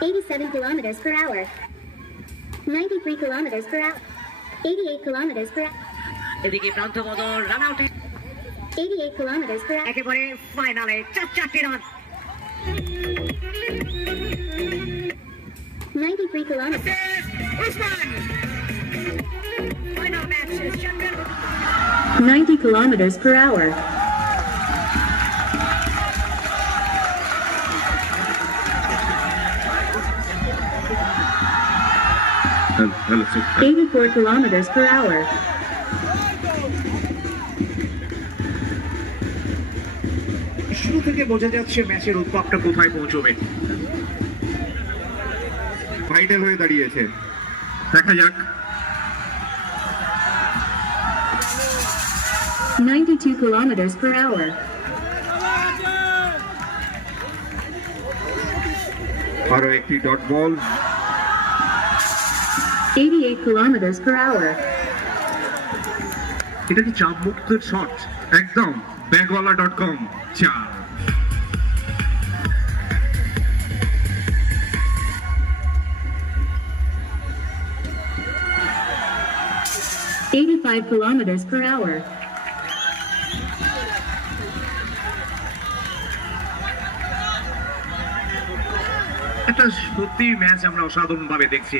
87 kilometers per hour. 93 kilometers per hour. 88 kilometers per hour. এদিকে প্রান্ত বদল রান আউটে 88 kilometers per hour. একেবারে ফাইনালে চার চারটি run 93 kilometers. Usman final match champion 90 kilometers per hour. 84 kilometers per hour. শুরু থেকে বোঝা যাচ্ছে ম্যাচের উত্তাপটা কোথায় পৌঁছবে ফাইনাল হয়ে দাঁড়িয়েছে দেখা যাক 92 kilometers per hour. আরও একটি dot ball 88 kilometers per hour. এটা কি চাপ মুক্তের শট একদম ব্যাগওয়ালা ডট কম চা Eighty-five kilometers per hour. একটা সত্যি ম্যাচ আমরা অসাধারণ ভাবে দেখছি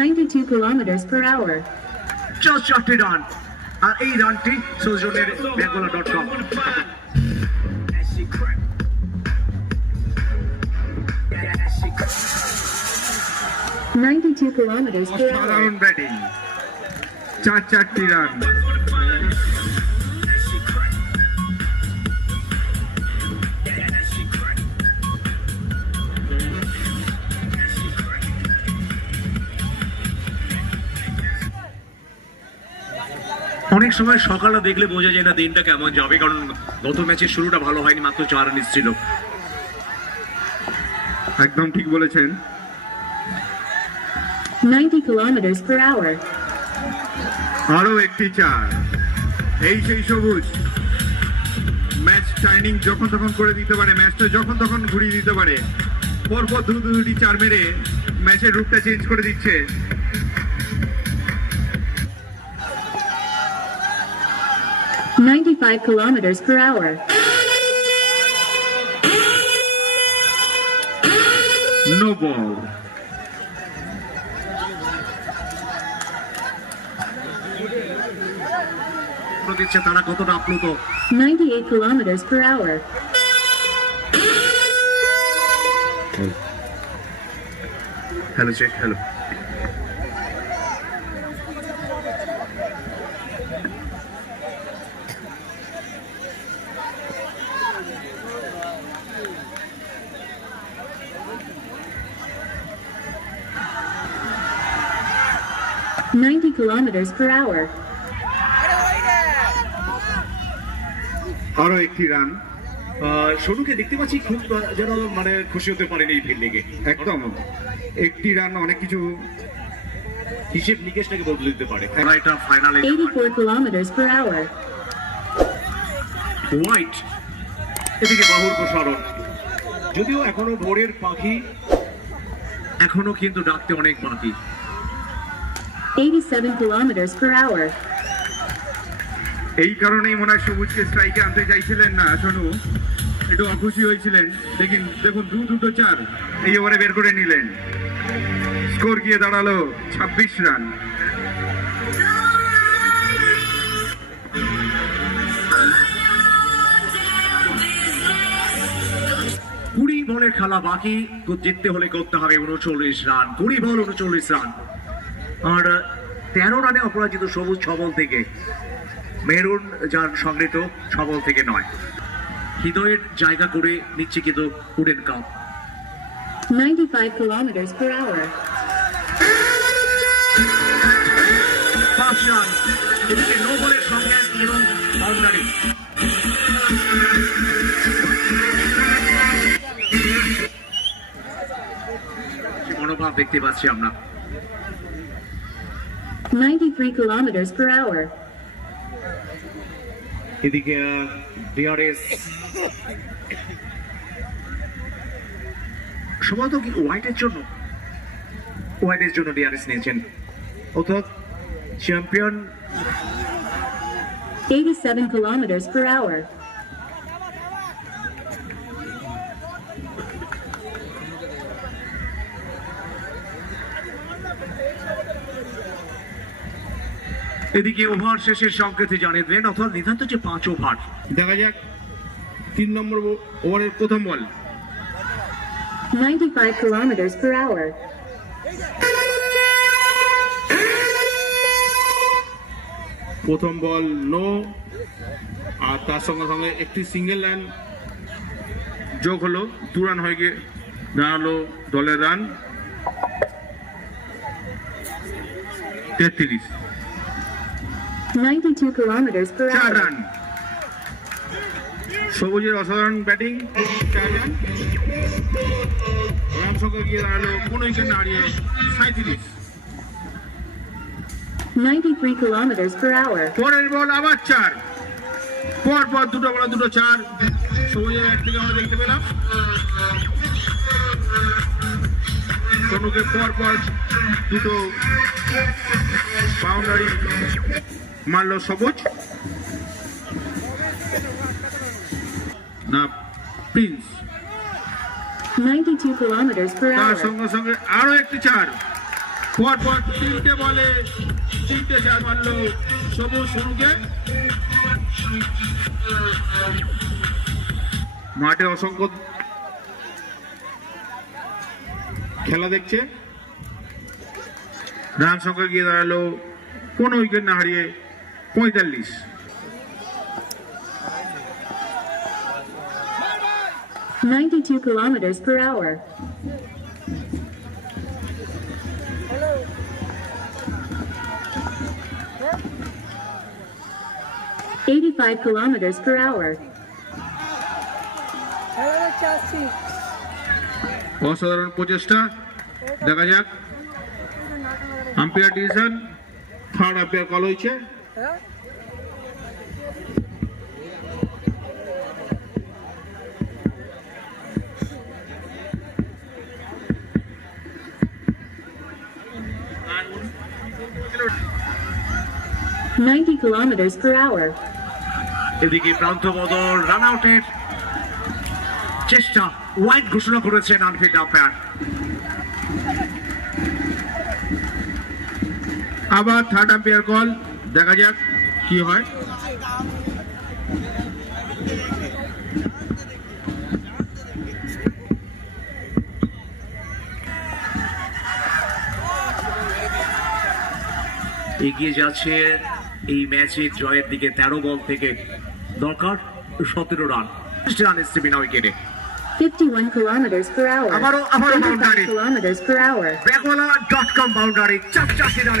Ninety-two kilometers per hour. চার চারটি রান আর এই রানটি সৌজনের Bangla dot com Ninety-two kilometers per hour. অসাধারণ ব্যাটিং চার চারটি রান অনেক সময় সকালে দেখলে বোঝা যায় না দিনটা কেমন যাবে কারণ গত ম্যাচের শুরুটা ভালো হয়নি মাত্র চার রান ছিল। একদম ঠিক বলেছেন। Ninety kilometers per hour. আরও একটি চার। এই সেই সবুজ। ম্যাচ টাইনিং যখন তখন করে দিতে পারে ম্যাচটা যখন তখন ঘুরিয়ে দিতে পারে। পরপর দু দুটি চার মেরে ম্যাচের রূপটা চেঞ্জ করে দিচ্ছে। Ninety-five kilometers per hour. No ball করে দিচ্ছে তারা কতটা আপ্লুত Ninety-eight kilometers per hour. Hello check hello Ninety kilometers per hour. আরও একটি রান। সনুকে দেখতে পাচ্ছি খুব যেন মানে খুশি হতে পারেনি এই ফিল্ডিংয়ে একদম। একটি রান অনেক কিছু হিসেব নিকেশটাকে বদলে দিতে পারে। এটা ফাইনালে Eighty-four kilometers per hour. White এদিকে বাহুর প্রসারণ। যদিও এখনও ভোরের পাখি এখনও কিন্তু ডাকতে অনেক বাকি। Eighty-seven kilometers per hour. এই কারণেই মনে হয় সবুজকে স্ট্রাইকে আনতে চাইছিলেন না, শোনু। একটু অখুশি হয়েছিলেন। দেখুন দেখুন দু দুটো চার। এই ওভারে বের করে নিলেন। স্কোর গিয়ে দাঁড়াল ছাব্বিশ রান কুড়ি বলে খেলা বাকি, তো জিততে হলে করতে হবে উনচল্লিশ রান কুড়ি বল, উনচল্লিশ রান আর তেরো রানে অপরাজিত সবুজ ছবল থেকে। মেরুন যার সংগৃহীত সবল থেকে নয়। হৃদয়ের জায়গা করে নিচ্ছে কিন্তু উডেন কাপ। Ninety-five kilometers per hour. পাঁচ রান। এদিকে নো বলের এবং বাউন্ডারি। মনোভাব দেখতে পাচ্ছি আমরা। Ninety-three kilometers per hour. এদিকে ডিআরএস সম্ভবত হোয়াইটের জন্য হোয়াইটের জন্য ডিআরএস নিয়েছেন অর্থাৎ চ্যাম্পিয়ন 87 kilometers per hour. এদিকে ওভার শেষের সংকেতে জানিয়ে দিলেন অর্থাৎ নিতান্ত যে পাঁচ ওভার দেখা যাক তিন নম্বর ওভারের প্রথম বল। 95 kilometers per hour. প্রথম বল নো আর তার সঙ্গে সঙ্গে একটি সিঙ্গেল রান যোগ হলো দু রান হয়ে গিয়ে দাঁড়াল দলের রান তেত্রিশ। 92 kilometers per hour. রান সবুজের অসাধারণ ব্যাটিং। চার রান রান সংখ্যা গিয়ে দাঁড়াল কোন উইকেট না হারিয়ে সাঁত্রিশ 93 kilometers per hour. পরের বল আবার চার। পর পর দুটো বল দুটো চার। সবুজের এক থেকে আমরা দেখতে পেলাম। তনুকে পর পর দুটো বাউন্ডারি মারলো সবুজ। না প্রিন্স 92 তার সঙ্গে সঙ্গে আরও একটি চার। পর পর তিনটে বলে তিনটে চার মারলো সবুজ সনুকে মাঠে অসংখ্য খেলা দেখছে। রান সংখ্যা গিয়ে দাঁড়াল কোন উইকেট না হারিয়ে পঁয়তাল্লিশ Ninety-two kilometers per hour. Eighty-five kilometers per hour. অসাধারণ প্রচেষ্টা দেখা যাক umpire decision third umpire call হয়েছে Ninety kilometers per hour. এদিকে প্রান্ত বদল রান আউটের চেষ্টা ওয়াইড ঘোষণা করেছেন আনফিল্ড আম্পায়ার আবার থার্ড আম্পায়ার কল দেখা যাক কি হয়। এগিয়ে যাচ্ছে এই ম্যাচে জয়ের দিকে তেরো বল থেকে দরকার সতেরো রান। রান এসছে বিনা উইকেটে Fifty-one kilometers per hour. আবারও- আবারও Twenty-five kilometers per hour. ব্যাকওয়ালা ডট কম বাউন্ডারি চার চারটি রান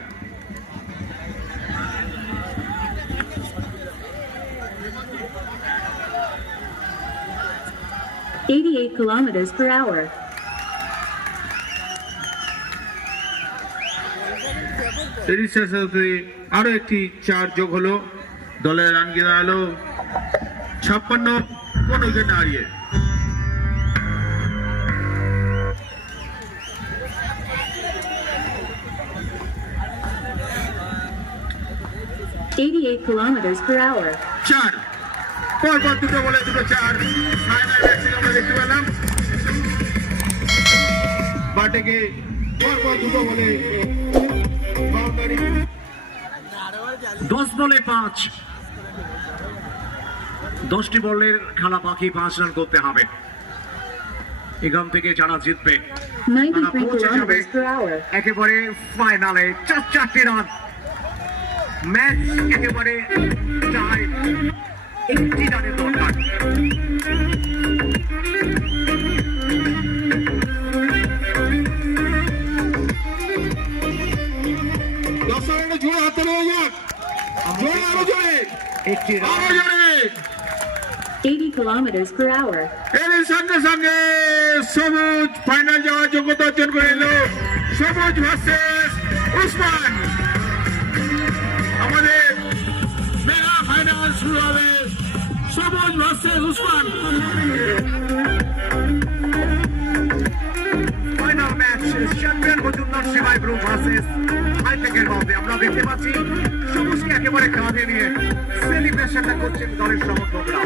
88 kilometers per hour. এরই একটি চার যোগ হলো। দলের রান আলো। ছাপ্পান্ন কোন উইকেট হারিয়ে। Eighty-eight kilometers per hour. পর পর দুটো বলে দুটো চার। ফাইনাল ম্যাচে আমরা দেখতে পেলাম। বাটেকে পর পর দুটো বলে বাউন্ডারি। দশ বলে পাঁচ। দশটি বলের খেলা বাকি পাঁচ রান করতে হবে। এখান থেকে যারা জিতবে পৌঁছে যাবে। একেবারে ফাইনালে। চার চারটি রান। ম্যাচ একেবারে টাই সঙ্গে সঙ্গে সবুজ ফাইনাল যাওয়ার যোগ্যতা অর্জন করে নিল সবুজ ভার্সেস উসমান। সবুজ ভার্সেস উসমান চ্যাম্পিয়ন মজুমদার সেবাই গ্রুপ ভার্সেস হাইটেকের মধ্যে আমরা দেখতে পাচ্ছি, সবুজকে একেবারে কাঁধে নিয়ে সেলিব্রেশনটা করছেন দলের সমর্থকরা।